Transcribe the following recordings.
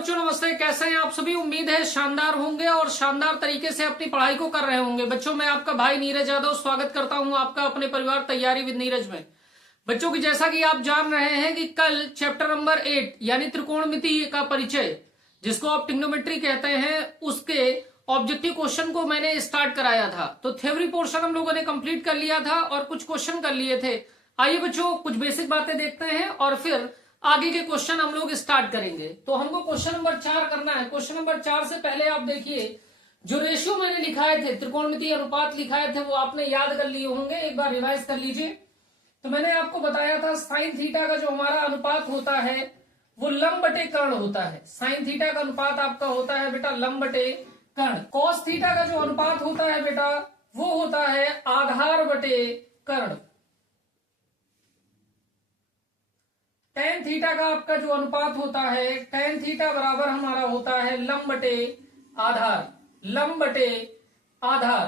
बच्चों नमस्ते, कैसे हैं आप सभी। उम्मीद है शानदार होंगे और शानदार तरीके से अपनी पढ़ाई को कर रहे होंगे। बच्चों मैं आपका भाई नीरज यादव स्वागत करता हूं आपका अपने परिवार तैयारी विद नीरज में। बच्चों की जैसा कि आप जान रहे हैं कि कल चैप्टर नंबर 8 यानी त्रिकोणमिति का परिचय, जिसको आप ट्रिग्नोमेट्री कहते हैं, उसके ऑब्जेक्टिव क्वेश्चन को मैंने स्टार्ट कराया था। तो थ्योरी पोर्शन हम लोगों ने कंप्लीट कर लिया था और कुछ क्वेश्चन कर लिए थे। आइए बच्चों कुछ बेसिक बातें देखते हैं और फिर आगे के क्वेश्चन हम लोग स्टार्ट करेंगे। तो हमको क्वेश्चन नंबर 4 करना है। क्वेश्चन नंबर 4 से पहले आप देखिए, जो रेशियो मैंने लिखाए थे, त्रिकोणमितीय अनुपात लिखाए थे, वो आपने याद कर लिए होंगे। एक बार रिवाइज कर लीजिए। तो मैंने आपको बताया था साइन थीटा का जो हमारा अनुपात होता है वो लंब बटे कर्ण होता है। साइन थीटा का अनुपात आपका होता है बेटा लंब बटे कर्ण। कॉस थीटा का जो अनुपात होता है बेटा वो होता है आधार बटे कर्ण। टेन थीटा का आपका जो अनुपात होता है, टेन थीटा बराबर हमारा होता है लंब बटे आधार। लंब बटे आधार।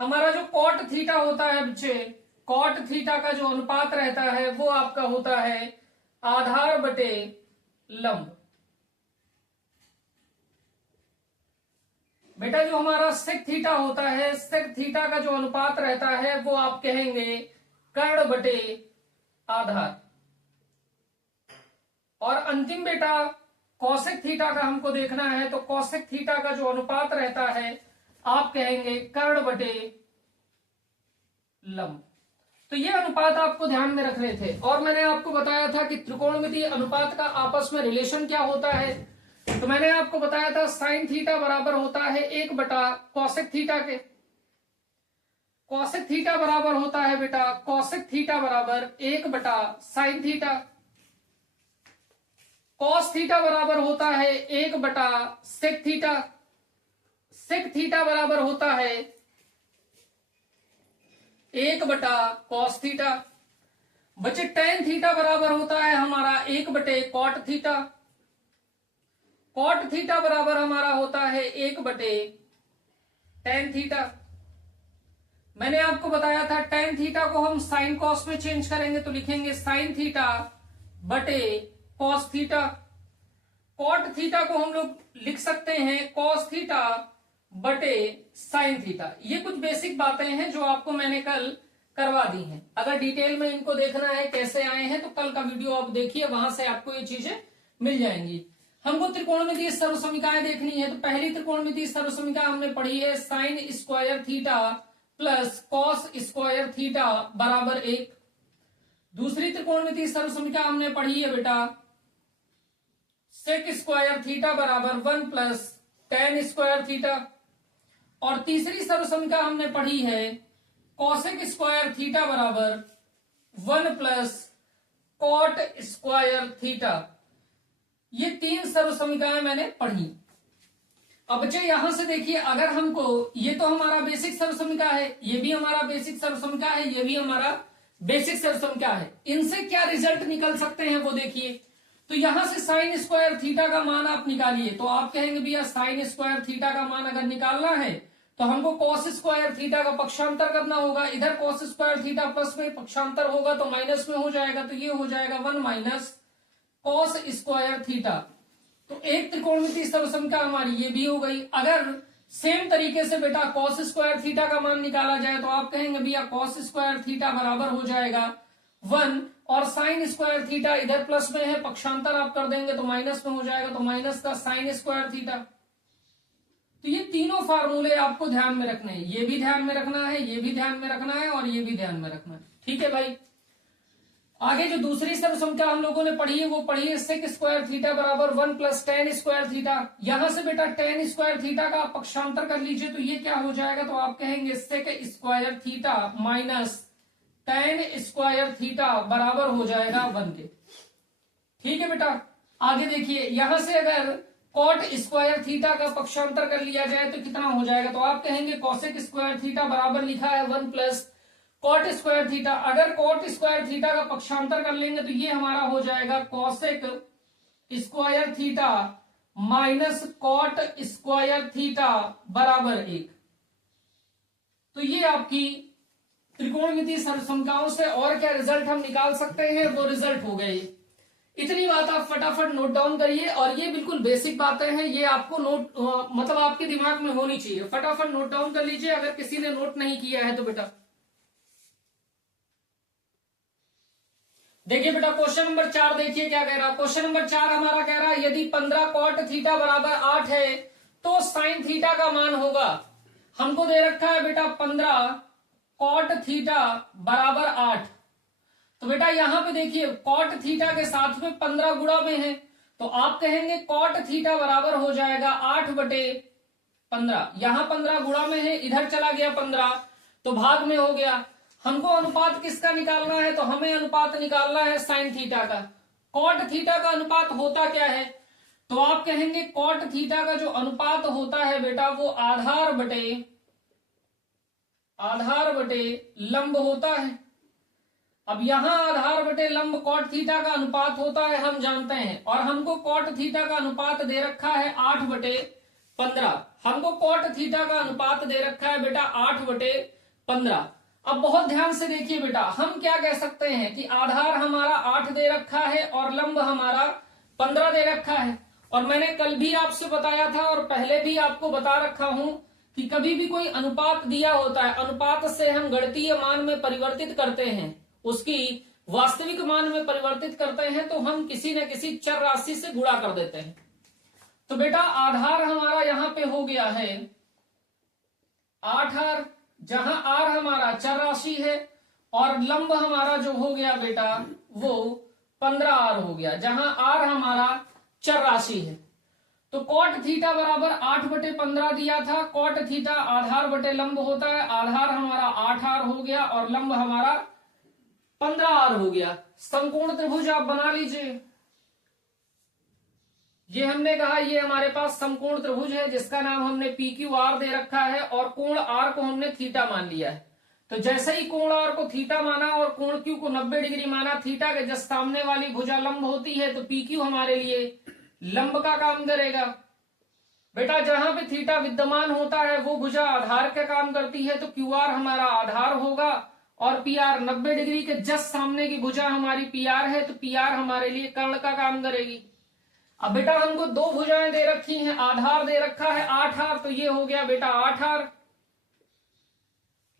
हमारा जो कॉट थीटा होता है बच्चे, कॉट थीटा का जो अनुपात रहता है वो आपका होता है आधार बटे लंब। बेटा जो हमारा सेक थीटा होता है, सेक थीटा का जो अनुपात रहता है वो आप कहेंगे कर्ण बटे आधार। और अंतिम बेटा कौशिक थीटा का हमको देखना है, तो कौशिक थीटा का जो अनुपात रहता है आप कहेंगे कर्ण बटे लंब। तो ये अनुपात आपको ध्यान में रखने थे। और मैंने आपको बताया था कि त्रिकोणमितीय अनुपात का आपस में रिलेशन क्या होता है। तो मैंने आपको बताया था साइन थीटा बराबर होता है 1 बटा कौशिक थीटा के। कौशिक थीटा बराबर होता है बेटा कौशिक थीटा बराबर 1 बटा साइन थीटा। कॉस थीटा बराबर होता है 1 बटा सेक थीटा। सेक थीटा बराबर होता है 1 बटा कॉस थीटा। बच्चे टेन थीटा बराबर होता है हमारा 1 बटे कॉट थीटा। कॉट थीटा बराबर हमारा होता है 1 बटे टेन थीटा। मैंने आपको बताया था टेन थीटा को हम साइन कॉस में चेंज करेंगे तो लिखेंगे साइन थीटा बटे कॉस थीटा। कॉट थीटा को हम लोग लिख सकते हैं कॉस थीटा बटे साइन थीटा। ये कुछ बेसिक बातें हैं जो आपको मैंने कल करवा दी हैं। अगर डिटेल में इनको देखना है कैसे आए हैं तो कल का वीडियो आप देखिए, वहां से आपको ये चीजें मिल जाएंगी। हमको त्रिकोणमितीय सर्वसमीकाएं देखनी है। तो पहली त्रिकोणमितीय सर्वसमीका हमने पढ़ी है sine square theta plus cos square theta बराबर 1। दूसरी त्रिकोणमितीय सर्वसमीका हमने पढ़ी है बेटा सेक स्क्वायर थीटा बराबर 1 प्लस टेन स्क्वायर थीटा। और तीसरी सर्वसमीका हमने पढ़ी है कॉसेक स्क्वायर थीटा बराबर 1 प्लस कॉट स्क्वायर थीटा। ये 3 सर्वसमीकाएं मैंने पढ़ी। अब बच्चे यहां से देखिए, अगर हमको, ये तो हमारा बेसिक सर्वसमीका है, ये भी हमारा बेसिक सर्वसमीका है, ये भी हमारा बेसिक सर्वसमीका है। इनसे क्या रिजल्ट निकल सकते हैं वो देखिए। तो यहां से साइन स्क्वायर थीटा का मान आप निकालिए। तो आप कहेंगे भैया साइन स्क्वायर थीटा का मान अगर निकालना है तो हमको कॉस स्क्वायर थीटा का पक्षांतर करना होगा। इधर कॉस स्क्वायर थीटा प्लस में पक्षांतर होगा तो माइनस में हो जाएगा। तो ये हो जाएगा 1 माइनस कॉस स्क्वायर थीटा। तो एक त्रिकोणमितीय सर्वसमीका हमारी ये भी हो गई। अगर सेम तरीके से बेटा कॉस स्क्वायर थीटा का मान निकाला जाए तो आप कहेंगे भैया कॉस स्क्वायर थीटा बराबर हो जाएगा 1 और साइन स्क्वायर थीटा इधर प्लस में है, पक्षांतर आप कर देंगे तो माइनस में हो जाएगा। तो माइनस का साइन स्क्वायर थीटा। तो ये तीनों फार्मूले आपको ध्यान में रखने हैं। ये भी ध्यान में रखना है, ये भी ध्यान में रखना है और ये भी ध्यान में रखना है। ठीक है भाई। आगे जो दूसरी सर्वसमीका हम लोगों ने पढ़ी है वो पढ़ी है सेक स्क्वायर थीटा बराबर 1 प्लस टेन स्क्वायर थीटा। यहां से बेटा टेन स्क्वायर थीटा का आप पक्षांतर कर लीजिए तो ये क्या हो जाएगा। तो आप कहेंगे sec square theta minus tan square theta बराबर हो जाएगा 1 के। ठीक है बेटा। आगे देखिए, यहां से अगर कॉट स्क्वायर थीटा का पक्षांतर कर लिया जाए तो कितना हो जाएगा। तो आप कहेंगे कॉसेक स्क्वायर थीटा बराबर लिखा है 1 प्लस कॉट स्क्वायर थीटा। अगर कॉट स्क्वायर थीटा का पक्षांतर कर लेंगे तो ये हमारा हो जाएगा cosec square theta minus cot square theta बराबर 1। तो ये आपकी त्रिकोणमितीय सर्वसमीकाओं से और क्या रिजल्ट हम निकाल सकते हैं वो रिजल्ट हो गए। इतनी बात आप फटाफट नोट डाउन करिए, और ये बिल्कुल बेसिक बातें हैं, ये आपको नोट मतलब आपके दिमाग में होनी चाहिए। फटाफट नोट डाउन कर लीजिए अगर किसी ने नोट नहीं किया है तो बेटा। देखिए बेटा क्वेश्चन नंबर 4 देखिए क्या कह रहा। क्वेश्चन नंबर 4 हमारा कह रहा है यदि 15 कॉट थीटा बराबर 8 है तो साइन थीटा का मान होगा। हमको दे रखा है बेटा 15 कॉट थीटा बराबर 8। तो बेटा यहां पे देखिए कॉट थीटा के साथ में 15 गुणा में है, तो आप कहेंगे कॉट थीटा बराबर हो जाएगा 8/15। यहां 15 गुणा में है, इधर चला गया 15 तो भाग में हो गया। हमको अनुपात किसका निकालना है, तो हमें अनुपात निकालना है साइन थीटा का। कॉट थीटा का अनुपात होता क्या है, तो आप कहेंगे कॉट थीटा का जो अनुपात होता है बेटा वो आधार बटे लंब होता है। अब यहां आधार बटे लंब कॉट थीटा का अनुपात होता है, हम जानते हैं, और हमको कॉट थीटा का अनुपात दे रखा है 8/15। हमको कॉट थीटा का अनुपात दे रखा है बेटा 8/15। अब बहुत ध्यान से देखिए बेटा, हम क्या कह सकते हैं कि आधार हमारा 8 दे रखा है और लंब हमारा 15 दे रखा है। और मैंने कल भी आपसे बताया था और पहले भी आपको बता रखा हूं कि कभी भी कोई अनुपात दिया होता है, अनुपात से हम गणितीय मान में परिवर्तित करते हैं, उसकी वास्तविक मान में परिवर्तित करते हैं, तो हम किसी न किसी चर राशि से गुणा कर देते हैं। तो बेटा आधार हमारा यहां पे हो गया है 8r, जहां r हमारा चर राशि है, और लंब हमारा जो हो गया बेटा वो 15r हो गया, जहां r हमारा चर राशि है। तो कॉट थीटा बराबर 8/15 दिया था। कॉट थीटा आधार बटे लंब होता है, आधार हमारा 8r हो गया और लंब हमारा 15r हो गया। समकोण त्रिभुज आप बना लीजिए। ये हमने कहा ये हमारे पास समकोण त्रिभुज है जिसका नाम हमने PQR दे रखा है, और कोण R को हमने थीटा मान लिया है। तो जैसे ही कोण R को थीटा माना और कोण Q को 90 डिग्री माना, थीटा के जस्ट सामने वाली भुजा लंब होती है, तो PQ हमारे लिए लंब का काम करेगा। बेटा जहां पे थीटा विद्यमान होता है वो भुजा आधार का काम करती है, तो QR हमारा आधार होगा, और PR 90 डिग्री के जस्ट सामने की भुजा हमारी PR है, तो PR हमारे लिए कर्ण का काम करेगी। अब बेटा हमको दो भुजाएं दे रखी हैं, आधार दे रखा है 8r, तो ये हो गया बेटा 8r।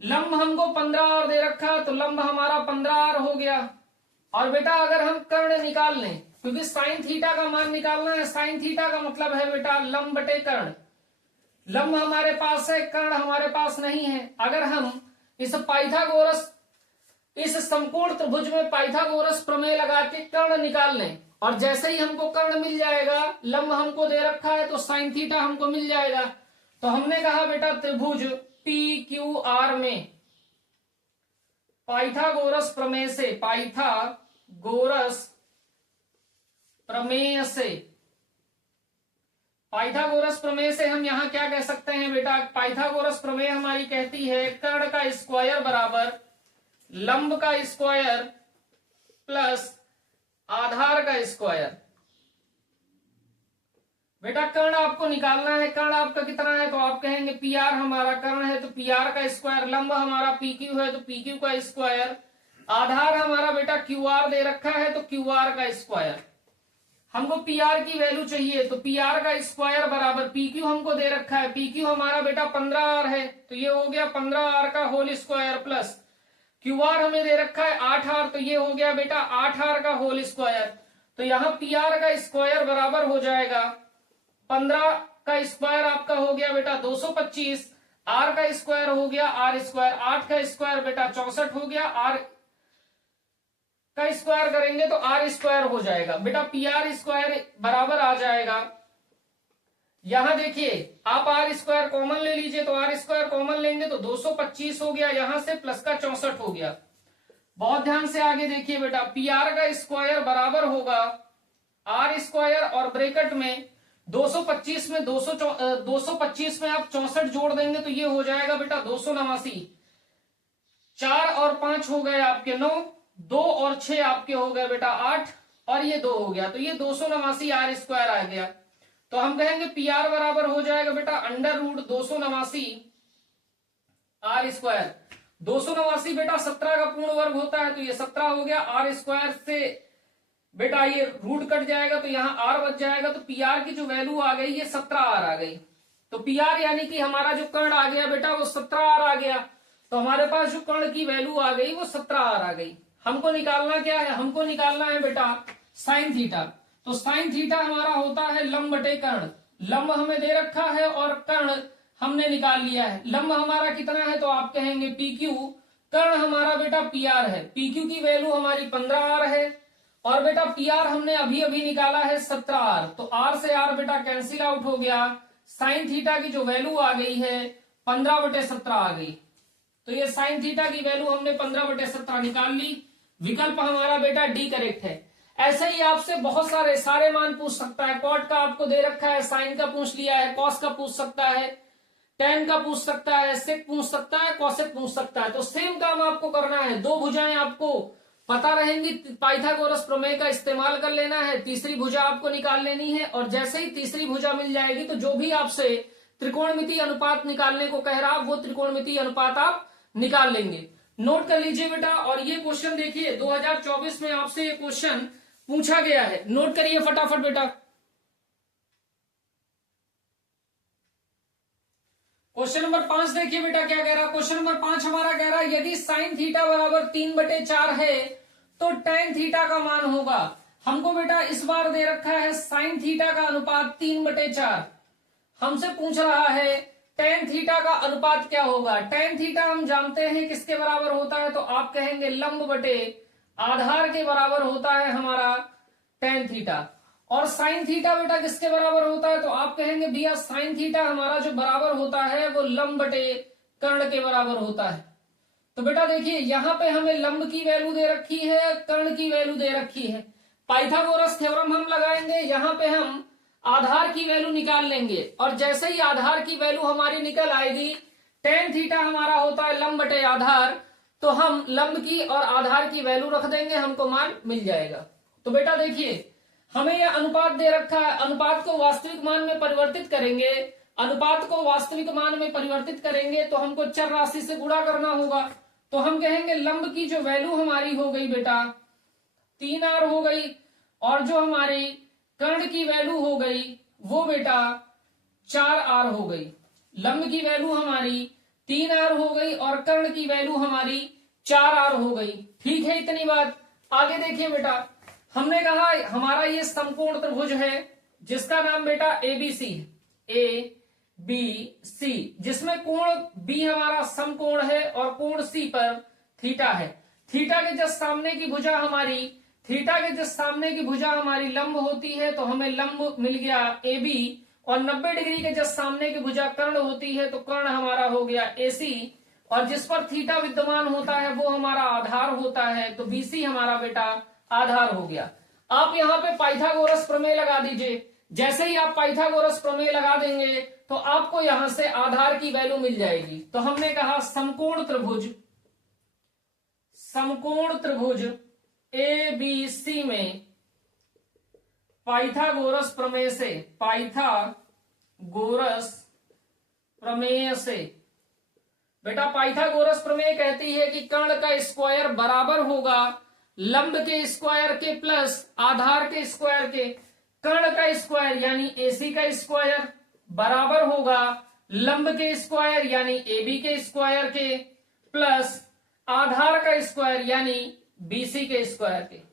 लंब हमको 15r दे रखा है, तो लंब हमारा 15r हो गया। और बेटा अगर हम कर्ण निकाल लें, क्योंकि साइन थीटा का मान निकालना है, साइन थीटा का मतलब है बेटा लंब बटे कर्ण। लंब हमारे पास है, कर्ण हमारे पास नहीं है। अगर हम इस समकोण त्रिभुज में पाइथागोरस प्रमेय लगा के कर्ण निकाल लें, और जैसे ही हमको कर्ण मिल जाएगा, लंब हमको दे रखा है, तो साइन थीटा हमको मिल जाएगा। तो हमने कहा बेटा त्रिभुज PQR में पाइथागोरस प्रमेय से हम यहां क्या कह सकते हैं बेटा, पाइथागोरस प्रमेय हमारी कहती है कर्ण का स्क्वायर बराबर लंब का स्क्वायर प्लस आधार का स्क्वायर। बेटा कर्ण आपको निकालना है, कर्ण आपका कितना है, तो आप कहेंगे PR हमारा कर्ण है, तो PR का स्क्वायर, लंब हमारा PQ है, तो PQ का स्क्वायर, आधार हमारा बेटा QR दे रखा है, तो QR का स्क्वायर। हमको PR की वैल्यू चाहिए, तो PR का स्क्वायर बराबर PQ हमको दे रखा है, PQ हमारा बेटा 15R है, तो ये हो गया 15R का होल स्क्वायर, प्लस QR हमें दे रखा है 8R, तो ये हो गया बेटा 8R का होल स्क्वायर। तो यहां PR का स्क्वायर बराबर हो जाएगा 15 का स्क्वायर आपका हो गया बेटा 225, R का स्क्वायर हो गया R स्क्वायर, 8 का स्क्वायर बेटा 64 हो गया, R का स्क्वायर करेंगे तो R स्क्वायर हो जाएगा। बेटा PR स्क्वायर बराबर आ जाएगा, यहां देखिए आप R स्क्वायर कॉमन ले लीजिए, तो R स्क्वायर कॉमन लेंगे तो 225 हो गया, यहां से प्लस का 64 हो गया। बहुत ध्यान से आगे देखिए बेटा, PR का स्क्वायर बराबर होगा R स्क्वायर, और ब्रैकेट में 225 में 225 में आप 64 जोड़ देंगे तो ये हो जाएगा बेटा 289। 4 और 5 हो गए आपके 9, 2 और 6 आपके हो गए बेटा 8, और ये 2 हो गया, तो ये 289 R स्क्वायर आ गया। तो हम कहेंगे PR बराबर हो जाएगा बेटा √289 R स्क्वायर। 289 बेटा 17 का पूर्ण वर्ग होता है, तो ये 17 हो गया। R स्क्वायर से बेटा ये रूट कट जाएगा तो यहाँ आर बच जाएगा, तो पी आर की जो वैल्यू आ गई ये 17 आर आ गई। तो पी आर यानी कि हमारा जो कर्ण आ गया बेटा वो 17 आर आ गया। तो हमारे पास जो कर्ण की वैल्यू आ गई वो 17 आर आ गई। हमको निकालना क्या है, हमको निकालना है बेटा साइन थीटा। तो साइन थीटा हमारा होता है लंब बटे कर्ण। लंब हमें दे रखा है और कर्ण हमने निकाल लिया है। लंब हमारा कितना है तो आप कहेंगे पी क्यू, कर्ण हमारा बेटा पी आर है। पी क्यू की वैल्यू हमारी 15 आर है और बेटा पी आर हमने अभी अभी निकाला है 17 आर। तो आर से आर बेटा कैंसिल आउट हो गया। साइन थीटा की जो वैल्यू आ गई है 15/17 आ गई। तो ये साइन थीटा की वैल्यू हमने 15/17 निकाल ली। विकल्प हमारा बेटा डी करेक्ट है। ऐसे ही आपसे बहुत सारे मान पूछ सकता है। कॉट का आपको दे रखा है, साइन का पूछ लिया है, कॉस का पूछ सकता है, टेन का पूछ सकता है, सेक पूछ सकता है, कॉसेक पूछ सकता है। तो सेम काम आपको करना है। दो भुजाएं आपको पता रहेंगी, पाइथागोरस प्रमेय का इस्तेमाल कर लेना है। तीसरी भुजा आपको निकाल लेनी है और जैसे ही तीसरी भुजा मिल जाएगी तो जो भी आपसे त्रिकोणमितीय अनुपात निकालने को कह रहा वो त्रिकोणमितीय अनुपात आप निकाल लेंगे। नोट कर लीजिए बेटा। और ये क्वेश्चन देखिए 2024 में आपसे ये क्वेश्चन पूछा गया है। नोट करिए फटाफट बेटा। क्वेश्चन नंबर 5 देखिए बेटा क्या कह रहा है। क्वेश्चन नंबर 5 हमारा कह रहा है यदि साइन थीटा बराबर 3/4 है तो टेन थीटा का मान होगा। हमको बेटा इस बार दे रखा है साइन थीटा का अनुपात 3/4। हमसे पूछ रहा है टेन थीटा का अनुपात क्या होगा। टेन थीटा हम जानते हैं किसके बराबर होता है तो आप कहेंगे लंब बटे आधार के बराबर होता है हमारा टेन थीटा। और साइन थीटा बेटा किसके बराबर होता है तो आप कहेंगे भैया साइन थीटा हमारा जो बराबर होता है वो लंब बटे कर्ण के बराबर होता है। तो बेटा देखिए यहां पे हमें लंब की वैल्यू दे रखी है, कर्ण की वैल्यू दे रखी है। पाइथागोरस थ्योरम हम लगाएंगे, यहां पे हम आधार की वैल्यू निकाल लेंगे और जैसे ही आधार की वैल्यू हमारी निकल आएगी, टेन थीटा हमारा होता है लंब बटे आधार, तो हम लंब की और आधार की वैल्यू रख देंगे, हमको मान मिल जाएगा। तो बेटा देखिए हमें यह अनुपात दे रखा है, अनुपात को वास्तविक मान में परिवर्तित करेंगे। अनुपात को वास्तविक मान में परिवर्तित करेंगे तो हमको चर राशि से गुणा करना होगा। तो हम कहेंगे लंब की जो वैल्यू हमारी हो गई बेटा 3r हो गई और जो हमारी कर्ण की वैल्यू हो गई वो बेटा 4r हो गई। लंब की वैल्यू हमारी 3r हो गई और कर्ण की वैल्यू हमारी 4r हो गई। ठीक है, इतनी बात। आगे देखिए बेटा, हमने कहा हमारा ये समकोण त्रिभुज है जिसका नाम बेटा एबीसी है, ए बी सी, जिसमें कोण बी हमारा समकोण है और कोण सी पर थीटा है। थीटा के जस्ट सामने की भुजा हमारी लंब होती है तो हमें लंब मिल गया ए बी और 90 डिग्री के जस्ट सामने की भुजा कर्ण होती है तो कर्ण हमारा हो गया एसी और जिस पर थीटा विद्यमान होता है वो हमारा आधार होता है। तो बीसी हमारा बेटा आधार हो गया। आप यहाँ पे पाइथागोरस प्रमेय लगा दीजिए। जैसे ही आप पाइथागोरस प्रमेय लगा देंगे तो आपको यहां से आधार की वैल्यू मिल जाएगी। तो हमने कहा समकोण त्रिभुज ए बी सी में पाइथागोरस प्रमेय से बेटा पाइथागोरस प्रमेय कहती है कि कर्ण का स्क्वायर बराबर होगा लंब के स्क्वायर के प्लस आधार के स्क्वायर के। कर्ण का स्क्वायर यानी एसी का स्क्वायर बराबर होगा लंब के स्क्वायर यानी एबी के स्क्वायर के प्लस आधार का स्क्वायर यानी बीसी के स्क्वायर के।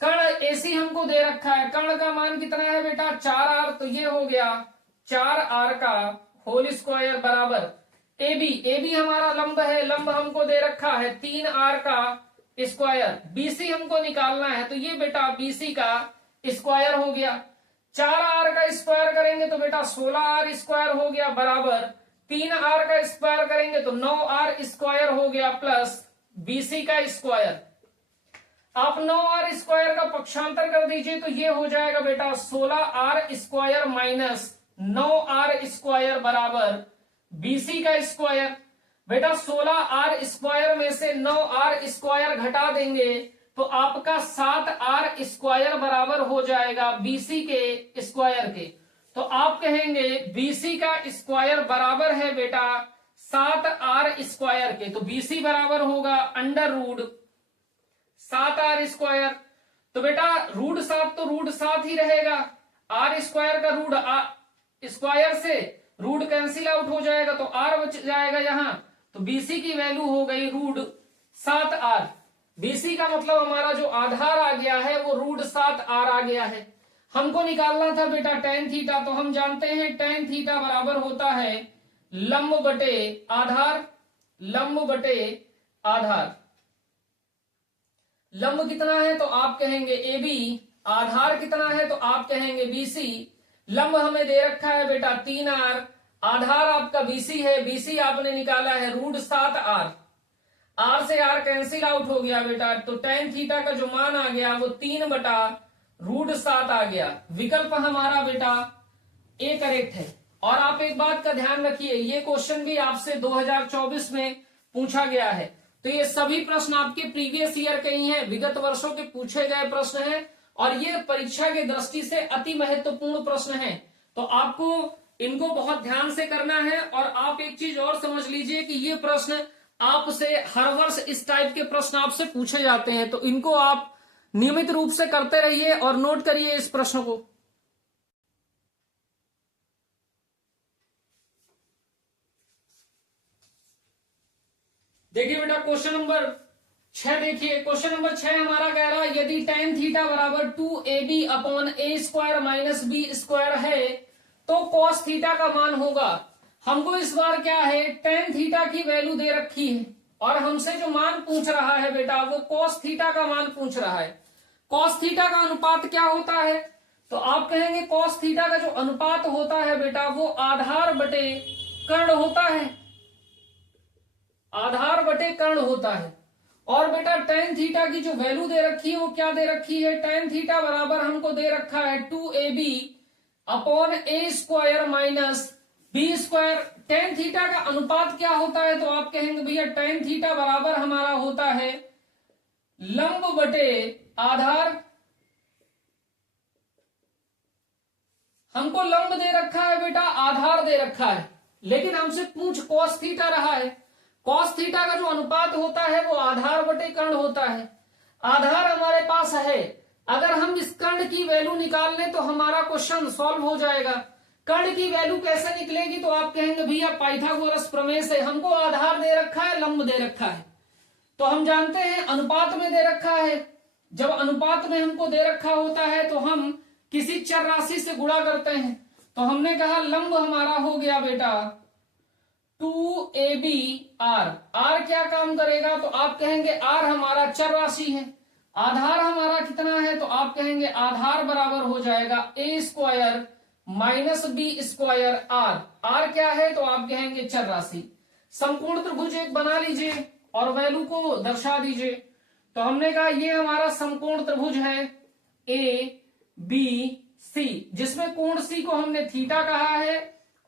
कर्ण एसी हमको दे रखा है, कर्ण का मान कितना है बेटा 4r, तो ये हो गया 4r का होल स्क्वायर बराबर एबी हमारा लंब है, लंब हमको दे रखा है 3r का स्क्वायर। बीसी हमको निकालना है तो ये बेटा बीसी का स्क्वायर हो गया। 4r का स्क्वायर करेंगे तो बेटा 16r स्क्वायर हो गया बराबर 3r का स्क्वायर करेंगे तो 9r स्क्वायर हो गया प्लस बीसी का स्क्वायर। आप 9r स्क्वायर का पक्षांतर कर दीजिए तो ये हो जाएगा बेटा 16r square minus 9r square बराबर बीसी का स्क्वायर। बेटा 16r स्क्वायर में से 9r स्क्वायर घटा देंगे तो आपका 7r स्क्वायर बराबर हो जाएगा बीसी के स्क्वायर के। तो आप कहेंगे बीसी का स्क्वायर बराबर है बेटा 7r स्क्वायर के। तो बीसी बराबर होगा अंडर रूट 7r स्क्वायर। तो बेटा √7 तो √7 ही रहेगा, आर स्क्वायर का रूट स्क्वायर से रूट कैंसिल आउट हो जाएगा तो आर बच जाएगा यहां। तो बीसी की वैल्यू हो गई √7r। बीसी का मतलब हमारा जो आधार आ गया है वो √7r आ गया है। हमको निकालना था बेटा tan थीटा, तो हम जानते हैं tan थीटा बराबर होता है लंब बटे आधार। लंब बटे आधार, लंब कितना है तो आप कहेंगे AB, आधार कितना है तो आप कहेंगे BC। लंब हमें दे रखा है बेटा 3r, आधार आपका BC है, BC आपने निकाला है √7r। r से r कैंसिल आउट हो गया बेटा, तो tan थीटा का जो मान आ गया वो 3/√7 आ गया। विकल्प हमारा बेटा ए करेक्ट है। और आप एक बात का ध्यान रखिए, ये क्वेश्चन भी आपसे 2024 में पूछा गया है, तो ये सभी प्रश्न आपके प्रीवियस ईयर के ही हैं, विगत वर्षों के पूछे गए प्रश्न हैं और ये परीक्षा की दृष्टि से अति महत्वपूर्ण प्रश्न हैं। तो आपको इनको बहुत ध्यान से करना है। और आप एक चीज और समझ लीजिए कि ये प्रश्न आपसे हर वर्ष इस टाइप के प्रश्न आपसे पूछे जाते हैं, तो इनको आप नियमित रूप से करते रहिए और नोट करिए इस प्रश्न को। देखिए बेटा क्वेश्चन नंबर 6 देखिए, क्वेश्चन नंबर 6 हमारा कह रहा है यदि tan थीटा बराबर 2ab/a² - b² है तो cos थीटा का मान होगा। हमको इस बार क्या है, tan थीटा की वैल्यू दे रखी है और हमसे जो मान पूछ रहा है बेटा वो cos थीटा का मान पूछ रहा है। cos थीटा का अनुपात क्या होता है तो आप कहेंगे cos थीटा का जो अनुपात होता है बेटा वो आधार बटे कर्ण होता है, आधार बटे कर्ण होता है। और बेटा tan थीटा की जो वैल्यू दे रखी है वो क्या दे रखी है, tan थीटा बराबर हमको दे रखा है 2ab/a² - b²। tan थीटा का अनुपात क्या होता है तो आप कहेंगे भैया tan थीटा बराबर हमारा होता है लंब बटे आधार। हमको लंब दे रखा है बेटा, आधार दे रखा है, लेकिन हमसे पूछ cos थीटा रहा है। cos थीटा का जो अनुपात होता है वो आधार बटे कर्ण होता है। आधार हमारे पास है, अगर हम इस कर्ण की वैल्यू निकाल लें तो हमारा क्वेश्चन सॉल्व हो जाएगा। कर्ण की वैल्यू कैसे निकलेगी तो आप कहेंगे भैया पाइथागोरस प्रमेय से। हमको आधार दे रखा है, लंब दे रखा है, तो हम जानते हैं अनुपात में दे रखा है। जब अनुपात में हमको दे रखा होता है तो हम किसी चर राशि से गुणा करते हैं। तो हमने कहा लंब हमारा हो गया बेटा 2ab/r। r क्या काम करेगा तो आप कहेंगे r हमारा चर राशि है। आधार हमारा कितना है तो आप कहेंगे आधार बराबर हो जाएगा a² - b²। r क्या है तो आप कहेंगे चर राशि। समकोण त्रिभुज एक बना लीजिए और वैल्यू को दर्शा दीजिए। तो हमने कहा ये हमारा समकोण त्रिभुज है ABC, जिसमें कोण C को हमने थीटा कहा है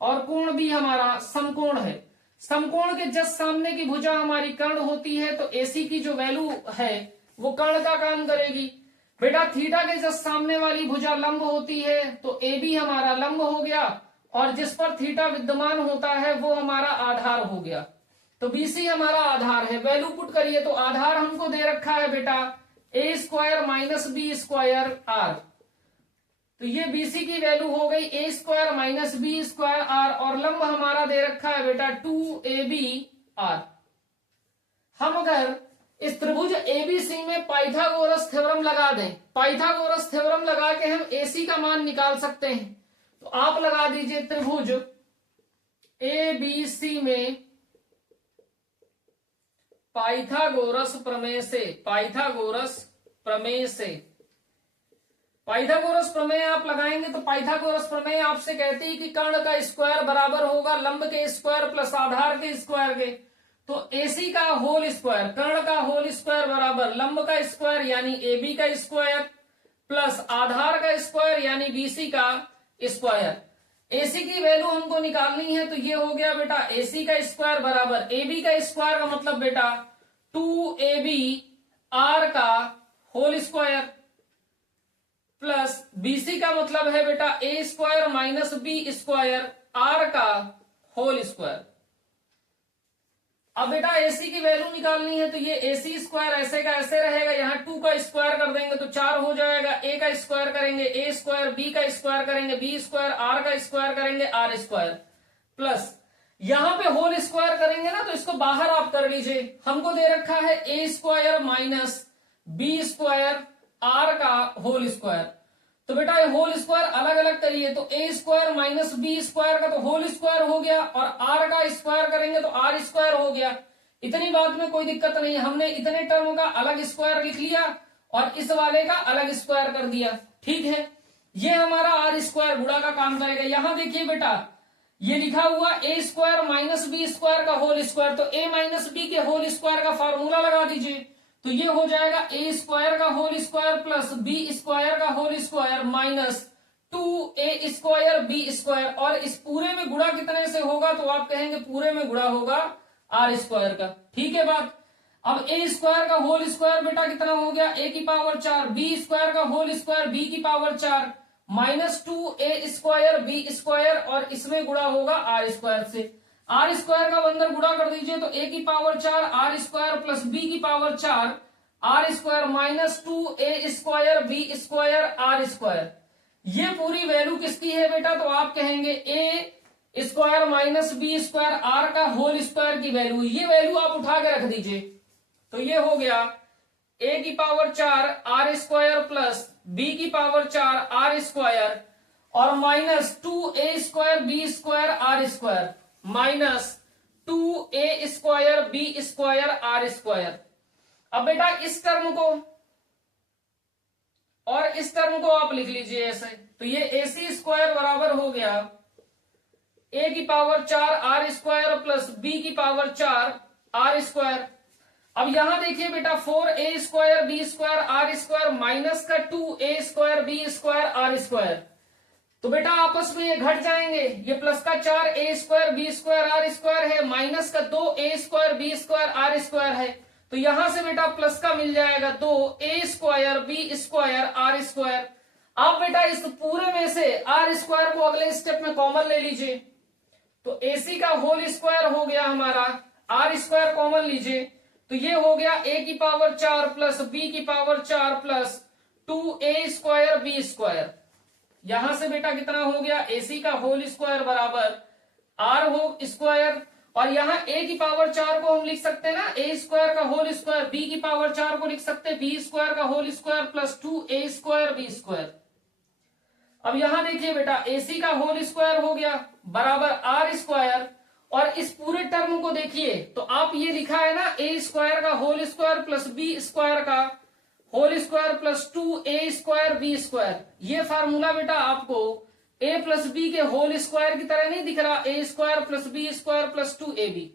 और कोण B हमारा समकोण है। समकोण के जस्ट सामने की भुजा हमारी कर्ण होती है, तो AC की जो वैल्यू है वो कर्ण का काम करेगी। बेटा थीटा के जस्ट सामने वाली भुजा लंब होती है, तो AB हमारा लंब हो गया और जिस पर थीटा विद्यमान होता है वो हमारा आधार हो गया। तो BC हमारा आधार है। वैल्यू पुट करिए तो आधार हमको दे रखा है बेटा a² - b²r। तो ये BC की वैल्यू हो गई a² - b²r और लंब हमारा दे रखा है बेटा 2ab/r। हम अगर इस त्रिभुज ABC में पाइथागोरस थ्योरम लगा दें, पाइथागोरस थ्योरम लगा के हम AC का मान निकाल सकते हैं। तो आप लगा दीजिए त्रिभुज ABC में पाइथागोरस प्रमेय से, पाइथागोरस प्रमेय से। पाइथागोरस प्रमेय आप लगाएंगे तो पाइथागोरस प्रमेय आपसे कहती है कि कर्ण का स्क्वायर बराबर होगा लंब के स्क्वायर प्लस आधार के स्क्वायर के। तो AC का होल स्क्वायर, कर्ण का होल स्क्वायर बराबर लंब का स्क्वायर यानी AB का स्क्वायर प्लस आधार का स्क्वायर यानी BC का स्क्वायर। AC की वैल्यू हमको निकालनी है, तो ये हो गया बेटा AC का स्क्वायर बराबर AB का स्क्वायर का मतलब बेटा 2ab/r का होल स्क्वायर प्लस BC का मतलब है बेटा a² - b² r का होल स्क्वायर। अब बेटा AC की वैल्यू निकालनी है, तो ये AC स्क्वायर ऐसे का ऐसे रहेगा, यहाँ 2 का स्क्वायर कर देंगे तो 4 हो जाएगा, A का स्क्वायर करेंगे A स्क्वायर, B का स्क्वायर करेंगे B स्क्वायर, R का स्क्वायर करेंगे R स्क्वायर, प्लस यहाँ पे होल स्क्वायर करेंगे ना, तो इसको बाहर आप कर लीजिए। हमको दे रखा है A square minus B square R का होल स्क्वायर, तो बेटा ये होल स्क्वायर अलग अलग करिए, तो A square minus B square का तो होल स्क्वायर हो गया, और R का स्क्वायर करेंगे तो R स्क्वायर हो गया। इतनी बात में कोई दिक्कत नहीं, हमने इतने टर्म का अलग स्क्वायर लिख लिया और इस वाले का अलग स्क्वायर कर दिया, ठीक है। ये हमारा R स्क्वायर गुणा का काम करेगा। यहां देखिए बेटा, ये लिखा हुआ A square minus B square का होल स्क्वायर, तो A माइनस B के होल स्क्वायर का फार्मूला लगा दीजिए, तो ये हो जाएगा A स्क्वायर का whole square plus B square का whole square minus 2A square B square, और इस पूरे में गुणा कितने से होगा, तो आप कहेंगे पूरे में गुणा होगा R स्क्वायर का, ठीक है बात। अब A स्क्वायर का होल स्क्वायर बेटा कितना हो गया, A की पावर 4, B स्क्वायर का होल स्क्वायर B की power 4 minus 2A square B square, और इसमें गुणा होगा R स्क्वायर से। R स्क्वायर का अंदर गुणा कर दीजिए, तो A की power 4 R square plus B की power 4 R square minus 2A square B square R square. ये पूरी वैल्यू किसकी है बेटा, तो आप कहेंगे A square minus B square R का होल स्क्वायर की वैल्यू, ये वैल्यू आप उठा के रख दीजिए, तो ये हो गया A की power 4 R square plus B की पावर 4 R स्क्वायर, और minus 2A square B square R square minus 2A square B square R square. अब बेटा इस टर्म को और इस टर्म को आप लिख लीजिए ऐसे, तो ये AC स्क्वायर बराबर हो गया A की power 4 R square plus B की पावर 4 R स्क्वायर। अब यहां देखिए बेटा 4A square B square R square minus का 2A square B square R square, तो बेटा आपस में ये घट जाएंगे, ये प्लस का 4A square B square R square है, माइनस का 2A square B square R square है, तो यहां से बेटा प्लस का मिल जाएगा 2A square B square R square. आप बेटा इस पूरे में से R स्क्वायर को अगले स्टेप में कॉमन ले लीजिए, तो AC का होल स्क्वायर हो गया हमारा, R स्क्वायर कॉमन लीजिए, तो ये हो गया A की पावर 4 प्लस B की power 4 plus 2A square B square. यहां से बेटा कितना हो गया, AC का होल स्क्वायर बराबर R हो स्क्वायर, और यहाँ A की पावर 4 को हम लिख सकते हैं ना, A स्क्वायर का होल स्क्वायर, B की पावर 4 को लिख सकते हैं B स्क्वायर का whole square plus 2A square B square. अब यहां देखिए बेटा AC का होल स्क्वायर हो गया बराबर R स्क्वायर, और इस पूरे टर्म को देखिए तो आप ये लिखा है ना A स्क्वायर का whole square plus B square का whole square plus 2A square B square, ये फार्मूला बेटा आपको A प्लस B के होल स्क्वायर की तरह नहीं दिख रहा, A square plus B square plus 2AB,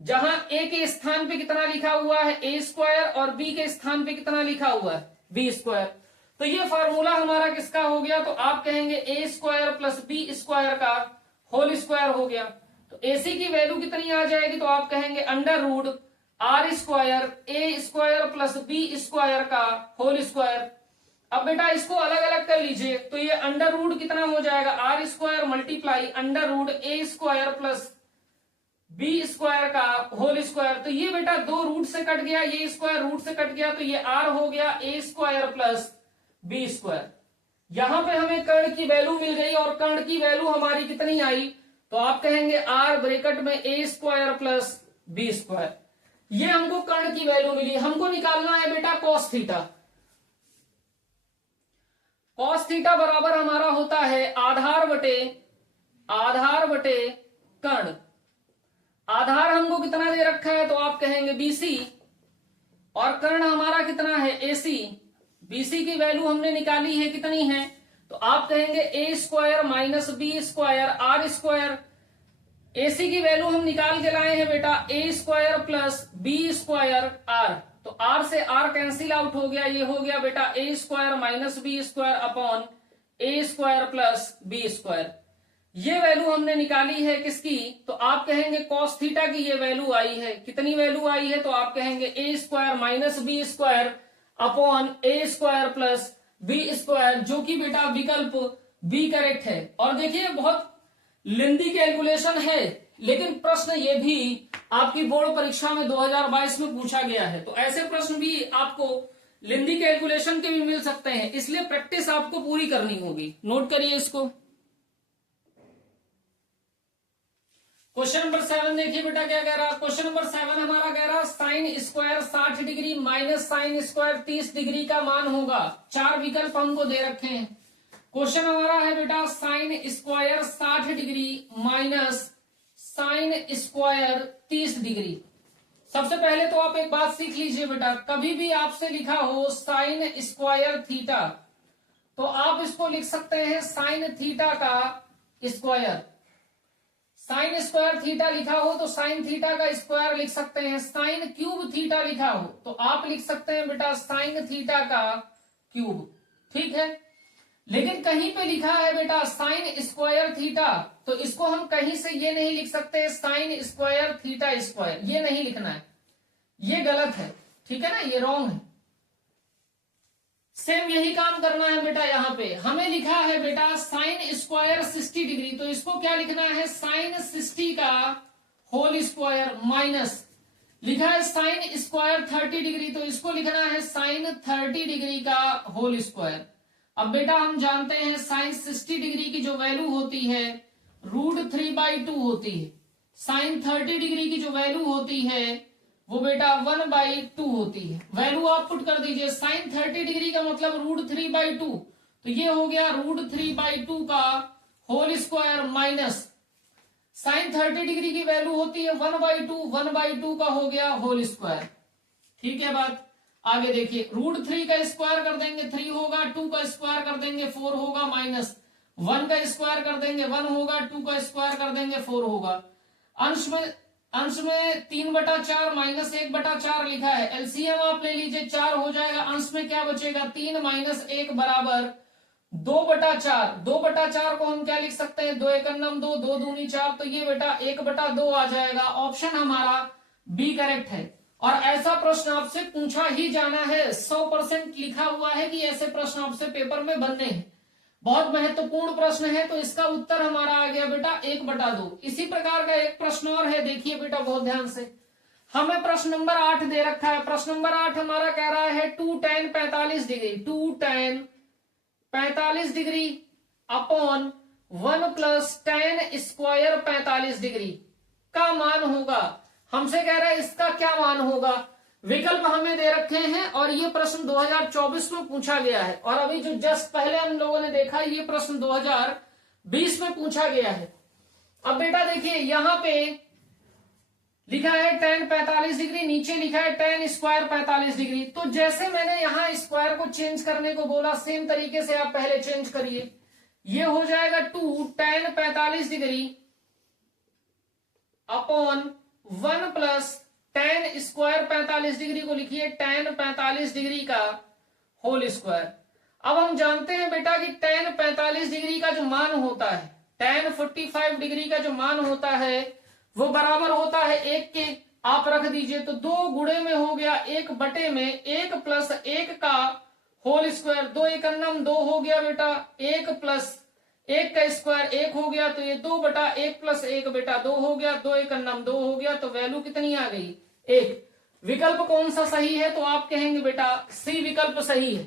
जहां A के स्थान पे कितना लिखा हुआ है A स्क्वायर और B के स्थान पे कितना लिखा हुआ है B स्क्वायर, तो ये फार्मूला हमारा किसका हो गया, तो आप कहेंगे A square plus B square का होल स्क्वायर हो गया। तो AC की वैल्यू कितनी आ जाएगी, तो आप कहेंगे under root R square A square plus B square का होल स्क्वायर। अब बेटा इसको अलग अलग कर लीजिए, तो ये अंडर रूट कितना हो जाएगा, R square multiply under root A square plus B square का होल स्क्वायर, तो ये बेटा दो रूट से कट गया, ये स्क्वायर रूट से कट गया, तो ये R हो गया A square plus B square. यहां पे हमें कर्ण की वैल्यू मिल गई, और कर्ण की वैल्यू हमारी कितनी आई, तो आप कहेंगे R ब्रैकेट में A square plus B square. ये हमको कर्ण की वैल्यू मिली, हमको निकालना है बेटा कॉस थीटा। कॉस थीटा बराबर हमारा होता है आधार बटे कर्ण। आधार हमको कितना दे रखा है, तो आप कहेंगे BC, और कर्ण हमारा कितना है AC। BC की वैल्यू हमने निकाली है, कितनी है, तो आप कहेंगे A square minus B square R square. AC की वैल्यू हम निकाल के लाए हैं बेटा A square plus B square R, तो R से R कैंसिल आउट हो गया, ये हो गया बेटा A square minus B square upon A square plus B square. ये वैल्यू हमने निकाली है किसकी, तो आप कहेंगे कॉस थीटा की ये वैल्यू आई है, कितनी वैल्यू आई है, तो आप कहेंगे A square minus B square upon A square plus B square, जो कि बेटा विकल्प B करेक्ट है। और देखिए बहुत लेंदी कैलकुलेशन है, लेकिन प्रश्न ये भी आपकी बोर्ड परीक्षा में 2022 में पूछा गया है, तो ऐसे प्रश्न भी आपको लिंदी कैलकुलेशन के भी मिल सकते हैं, इसलिए प्रैक्टिस आपको पूरी करनी होगी। नोट करिए इसको। क्वेश्चन नंबर 7 देखिए बेटा क्या कह रहा है। क्वेश्चन नंबर 7 हमारा कह रहा है sine square 60 degree minus sine square 30 degree का मान होगा। 4 विकल्प हमको दे रखे हैं। क्वेश्चन हमारा है बेटा sine square 60 degree minus sine square 30 degree. सबसे पहले तो आप एक बात सीख लीजिए बेटा, कभी भी आपसे लिखा हो साइन स्क्वायर थीटा तो आप इसको लिख सकते हैं साइन थीटा का स्क्वायर। साइन स्क्वायर थीटा लिखा हो तो साइन थीटा का स्क्वायर लिख सकते हैं। साइन क्यूब थीटा लिखा हो तो आप लिख सकते हैं बेटा साइन थीटा का क्यूब। ठीक है, लेकिन कहीं पे लिखा है बेटा साइन स्क्वायर थीटा तो इसको हम कहीं से ये नहीं लिख सकते साइन स्क्वायर थीटा स्क्वायर, ये नहीं लिखना है, ये गलत है। ठीक है ना, ये रॉन्ग है। सेम यही काम करना है बेटा। यहां पे हमें लिखा है बेटा साइन स्क्वायर 60 डिग्री तो इसको क्या लिखना है साइन 60 का होल स्क्वायर माइनस लिखा है साइन स्क्वायर 30 डिग्री तो इसको लिखना है साइन 30 डिग्री का होल स्क्वायर। अब बेटा हम जानते हैं साइन 60 डिग्री की जो वैल्यू होती है √3/2 होती है। साइन 30 डिग्री की जो वैल्यू होती है वो बेटा 1/2 होती है। वैल्यू आप पुट कर दीजिए। साइन 30 डिग्री का मतलब √3/2 तो ये हो गया √3/2 का whole square minus sine 30 degree की वैल्यू होती है 1/2, 1/2 का हो गया होल स्क्वायर। ठीक है बात। आगे देखिए √3 का स्क्वायर कर देंगे 3 होगा, 2 का स्क्वायर कर देंगे 4 होगा, माइनस 1 का स्क्वायर कर देंगे 1 होगा, 2 का स्क्वायर कर देंगे 4 होगा। अंश में 3/4 माइनस 1/4 लिखा है। एलसीएम आप ले लीजिए 4 हो जाएगा। अंश में क्या बचेगा 3 माइनस 1 बराबर 2/4। 2/4 को हम क्या लिख सकते हैं 2 × 2 2, 2 दूनी 4 तो ये बेटा 1/2 आ जाएगा। ऑप्शन हमारा बी करेक्ट है। और ऐसा प्रश्न आपसे पूछा ही जाना है, 100% लिखा हुआ है कि ऐसे प्रश्न आपसे पेपर में बनने हैं। बहुत महत्वपूर्ण प्रश्न है तो इसका उत्तर हमारा आ गया बेटा 1/2। इसी प्रकार का एक प्रश्न और है, देखिए बेटा बहुत ध्यान से। हमें प्रश्न नंबर 8 दे रखा है। प्रश्न नंबर 8 हमारा कह रहा है 2 tan 45 degree 2 tan 45 degree upon 1 + tan square 45 degree का मान होगा। हमसे कह रहा है इसका क्या मान होगा। विकल्प हमें दे रखे हैं और ये प्रश्न 2024 में पूछा गया है और अभी जो जस्ट पहले हम लोगों ने देखा ये प्रश्न 2020 में पूछा गया है। अब बेटा देखिए यहां पे लिखा है tan 45 डिग्री, नीचे लिखा है tan स्क्वायर 45 डिग्री। तो जैसे मैंने यहां स्क्वायर को चेंज करने को बोला सेम तरीके से आप पहले चेंज करिए। ये हो जाएगा 2 tan 45 degree upon 1 + tan square 45 degree को लिखिए tan 45 डिग्री का होल स्क्वायर। अब हम जानते हैं बेटा कि tan 45 डिग्री का जो मान होता है tan 45 डिग्री का जो मान होता है वो बराबर होता है 1 के। आप रख दीजिए तो 2 गुणे में हो गया 1/में 1 + 1 का होल स्क्वायर। 2 × 2 हो गया बेटा 1 + 1 का स्क्वायर 1 हो गया तो ये 2/1 + 1 बेटा 2 हो गया। 2 × 2 हो गया तो वैल्यू कितनी आ गई 1। विकल्प कौन सा सही है तो आप कहेंगे बेटा सी विकल्प सही है।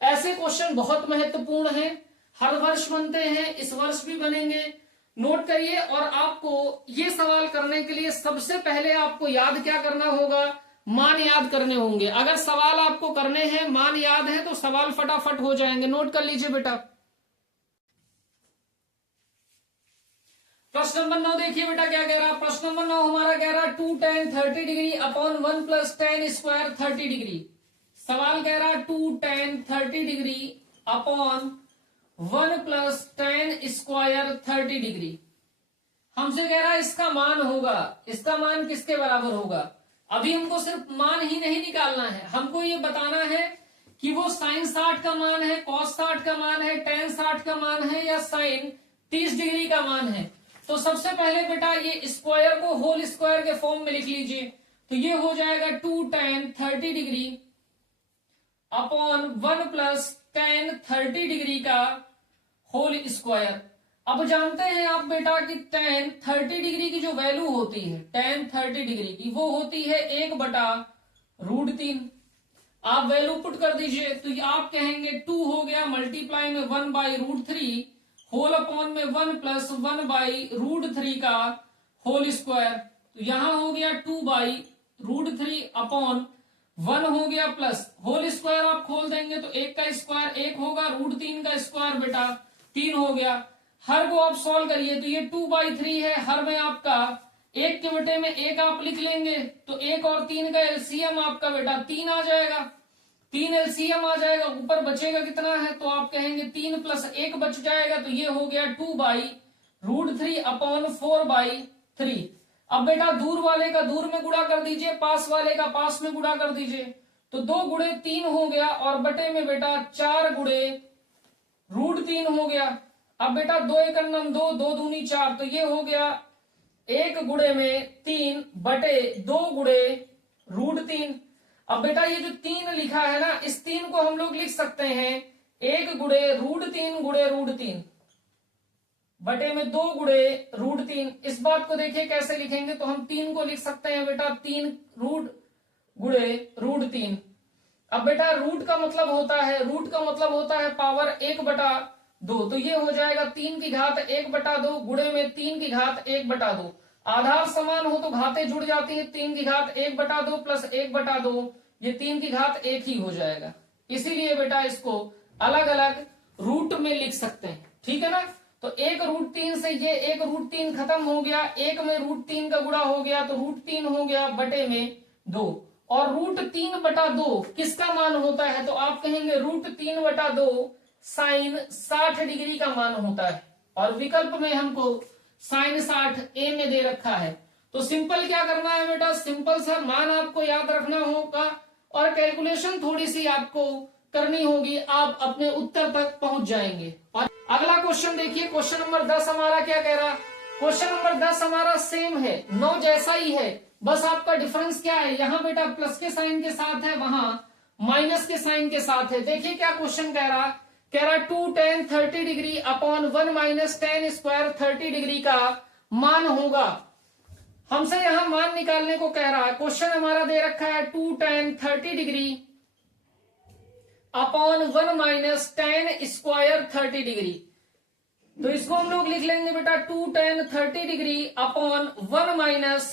ऐसे क्वेश्चन बहुत महत्वपूर्ण हैं, हर वर्ष बनते हैं, इस वर्ष भी बनेंगे। नोट करिए। और आपको ये सवाल करने के लिए सबसे पहले आपको याद क्या करना होगा, मान याद करने होंगे। अगर सवाल आपको करने हैं मान याद है तो सवाल फटाफट हो जाएंगे। नोट कर लीजिए बेटा। प्रश्न नंबर 9 देखिए बेटा क्या कह रहा है। प्रश्न नंबर 9 हमारा कह रहा है 2 tan 30 degree upon 1 + tan square 30 degree. सवाल कह रहा है 2 tan 30 degree upon 1 + tan square 30 degree. हमसे कह रहा है इसका मान होगा। इसका मान किसके बराबर होगा। अभी हमको सिर्फ मान ही नहीं निकालना है, हमको ये बताना है कि वो sin 60 का मान है, cos 60 का मान है, tan 60 का मान है या sin 30 डिग्री का मान है। तो सबसे पहले बेटा ये स्क्वायर को होल स्क्वायर के फॉर्म में लिख लीजिए। तो ये हो जाएगा 2 tan 30 degree upon 1 + tan 30 degree का होल स्क्वायर। अब जानते हैं आप बेटा कि tan 30 डिग्री की जो वैल्यू होती है tan 30 डिग्री की वो होती है 1/√3। आप वैल्यू पुट कर दीजिए तो ये आप कहेंगे 2 हो गया मल्टीप्लाई में 1/√3 होल अपॉन में 1 प्लस 1/√3 का होल स्क्वायर। तो यहां हो गया 2/√3 अपॉन 1 हो गया प्लस होल स्क्वायर आप खोल देंगे तो 1 का स्क्वायर 1 होगा, √3 का स्क्वायर बेटा 3 हो गया। हर को आप सॉल्व करिए तो ये 2/3 है, हर में आपका 1 के बटे में 1 आप लिख लेंगे तो 1 और 3 का एलसीएम आपका बेटा 3 आ जाएगा, 3 एलसीएम आ जाएगा। ऊपर बचेगा कितना है तो आप कहेंगे 3 प्लस 1 बच जाएगा तो ये हो गया 2/√3 अपॉन 4/3। अब बेटा दूर वाले का दूर में गुणा कर दीजिए, पास वाले का पास में गुणा कर दीजिए तो 2 गुणे 3 हो गया और बटे में बेटा 4 गुणे √3 हो गया। अब बेटा 2 एकड़ 2, 2 दूनी 4 तो ये हो गया 1 गुणे में 3 बटे 2 गुणे √3। अब बेटा ये जो 3 लिखा है ना इस 3 को हम लोग लिख सकते हैं 1 गुणे √3 गुणे √3 बटे में 2 गुणे √3। इस बात को देखिए कैसे लिखेंगे तो हम 3 को लिख सकते हैं बेटा 3 रूट गुणे √3। अब बेटा रूट का मतलब होता है पावर 1/2 तो ये हो जाएगा 3 की घात 1/2 गुणे में 3 की घात 1/2। आधार समान हो तो घातें जुड़ जाती है, 3 की घात 1/2 प्लस 1/2 ये 3 की घात 1 ही हो जाएगा। इसीलिए बेटा इसको अलग अलग रूट में लिख सकते हैं, ठीक है ना। तो 1√3 से ये 1√3 खत्म हो गया, 1 में √3 का गुणा हो गया तो √3 हो गया बटे में 2 और √3/2 किसका मान होता है तो आप कहेंगे √3/2 साइन 60 डिग्री का मान होता है और विकल्प में हमको साइन 60 ए में दे रखा है। तो सिंपल क्या करना है बेटा, सिंपल सा मान आपको याद रखना होगा और कैलकुलेशन थोड़ी सी आपको करनी होगी, आप अपने उत्तर तक पहुंच जाएंगे। और अगला क्वेश्चन देखिए, क्वेश्चन नंबर 10 हमारा क्या कह रहा है। क्वेश्चन नंबर 10 हमारा सेम है, 9 जैसा ही है, बस आपका डिफरेंस क्या है, यहाँ बेटा प्लस के साइन के साथ है, वहां माइनस के साइन के साथ है। देखिए क्या क्वेश्चन कह रहा 2 tan 30 degree upon 1 minus tan square 30 degree का मान होगा। हमसे यहां मान निकालने को कह रहा है। क्वेश्चन हमारा दे रखा है 2 tan 30 degree upon 1 minus tan square 30 degree. तो इसको हम लोग लिख लेंगे बेटा 2 tan 30 degree upon 1 minus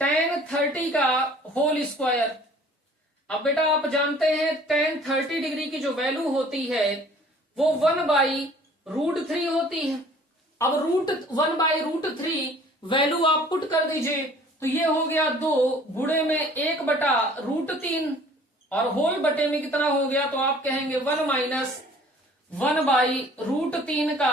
tan 30 का होल स्क्वायर। अब बेटा आप जानते हैं tan 30 डिग्री की जो वैल्यू होती है वो 1/√3 होती है। अब 1/√3 वैल्यू आप पुट कर दीजिए तो ये हो गया 2 गुणे में 1/√3 और होल बटे में कितना हो गया तो आप कहेंगे 1 माइनस 1/√3 का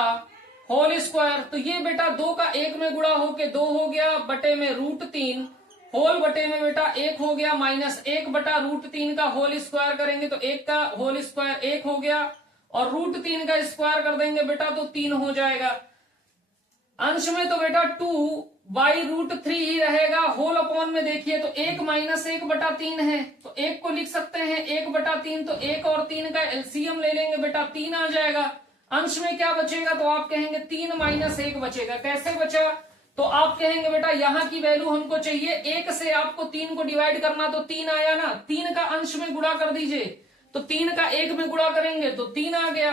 होल स्क्वायर। तो ये बेटा 2 का 1 में गुणा होके 2 हो गया बटे में √3 होल बटे में बेटा 1 हो गया माइनस 1/√3 का होल स्क्वायर करेंगे तो 1 का होल स्क्वायर 1 हो गया और √3 का स्क्वायर कर देंगे बेटा तो 3 हो जाएगा। अंश में तो बेटा 2/√3 ही रहेगा, होल अपॉन में देखिए तो 1 माइनस 1/3 है तो 1 को लिख सकते हैं 1/3 तो 1 और 3 का एलसीएम ले लेंगे बेटा 3 आ जाएगा। अंश में क्या बचेगा तो आप कहेंगे 3 माइनस 1 बचेगा। कैसे बचा तो आप कहेंगे बेटा यहाँ की वैल्यू हमको चाहिए, 1 से आपको 3 को डिवाइड करना तो 3 आया ना, 3 का अंश में गुणा कर दीजिए तो 3 का 1 में गुणा करेंगे तो 3 आ गया,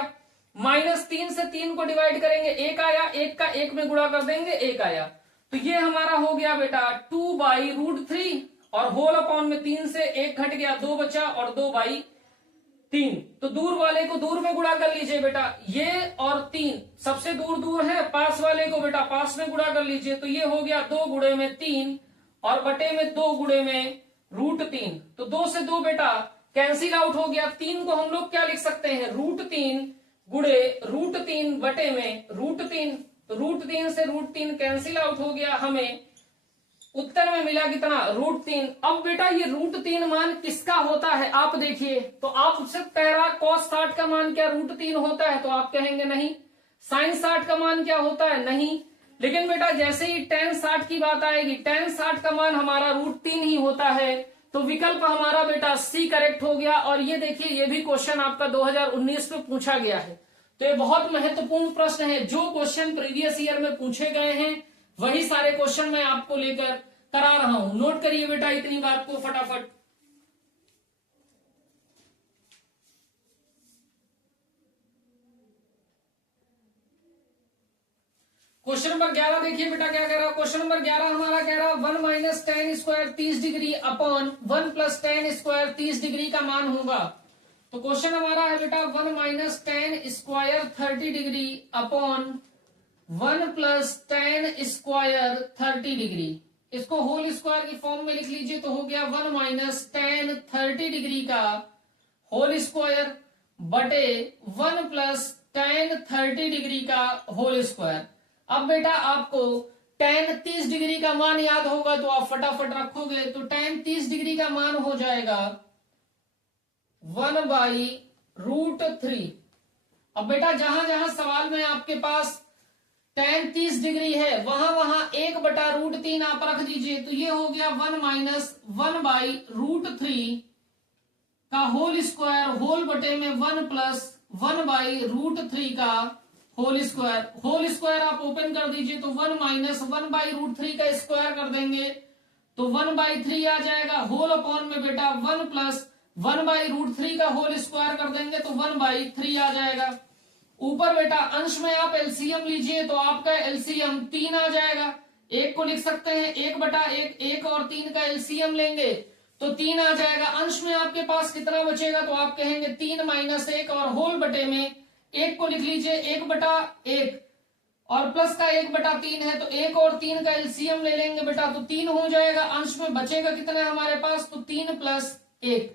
माइनस 3 से 3 को डिवाइड करेंगे 1 आया, 1 का 1 में गुणा कर देंगे 1 आया। तो ये हमारा हो गया बेटा 2/√3 और होल अपॉन में 3 से 1 घट गया 2 बचा और 2/3। तो दूर वाले को दूर में गुणा कर लीजिए बेटा, ये और 3 सबसे दूर दूर है, पास वाले को बेटा पास में गुणा कर लीजिए तो ये हो गया 2 गुणे में 3 और बटे में 2 गुणे में √3। तो 2 से 2 बेटा कैंसिल आउट हो गया। 3 को हम लोग क्या लिख सकते हैं √3 गुणे √3 बटे में √3। तो √3 से √3 कैंसिल आउट हो गया, हमें उत्तर में मिला कितना √3। अब बेटा ये √3 मान किसका होता है आप देखिए तो आपसे कह रहा cos 60 का मान क्या √3 होता है तो आप कहेंगे नहीं। sin 60 का मान क्या होता है नहीं। लेकिन बेटा जैसे ही tan 60 की बात आएगी tan 60 का मान हमारा √3 ही होता है। तो विकल्प हमारा बेटा सी करेक्ट हो गया। और ये देखिए ये भी क्वेश्चन आपका 2019 में पूछा गया है। तो ये बहुत महत्वपूर्ण प्रश्न है। जो क्वेश्चन प्रीवियस ईयर में पूछे गए हैं वही सारे क्वेश्चन मैं आपको लेकर करा रहा हूं। नोट करिए बेटा इतनी बात को फटाफट। क्वेश्चन नंबर 11 देखिए बेटा क्या कह रहा है। क्वेश्चन नंबर 11 हमारा कह रहा है 1 minus tan square 30 degree upon 1 plus ten square 30 degree का मान होगा। तो क्वेश्चन हमारा है बेटा 1 minus tan square 30 degree upon 1 plus ten square 30 degree. इसको होल स्क्वायर की फॉर्म में लिख लीजिए तो हो गया 1 माइनस टेन 30 डिग्री का होल स्क्वायर बटे 1 प्लस टेन 30 डिग्री का होल स्क्वायर। अब बेटा आपको tan 30 डिग्री का मान याद होगा तो आप फटाफट रखोगे तो tan 30 डिग्री का मान हो जाएगा 1/√3। अब बेटा जहां जहां सवाल में आपके पास tan 30 डिग्री है वहां वहां 1/√3 आप रख दीजिए तो ये हो गया 1 माइनस 1/√3 का होल स्क्वायर होल बटे में 1 प्लस 1/√3 का होल स्क्वायर आप ओपन कर दीजिए तो 1 माइनस 1/√3 का स्क्वायर कर देंगे तो 1/3 आ जाएगा। होल अपॉन में बेटा 1 प्लस 1/√3 का होल स्क्वायर कर देंगे तो 1/3 आ जाएगा। ऊपर बेटा अंश में आप एलसीएम लीजिए तो आपका एलसीएम 3 आ जाएगा। एक को लिख सकते हैं 1/1, 1 और 3 का एलसीएम लेंगे तो 3 आ जाएगा। अंश में आपके पास कितना बचेगा तो आप कहेंगे 3 माइनस 1 और होल बटे में 1 को लिख लीजिए 1/1 और प्लस का 1/3 है तो 1 और 3 का एलसीएम ले लेंगे बेटा तो 3 हो जाएगा। अंश में बचेगा कितना हमारे पास तो 3 + 1।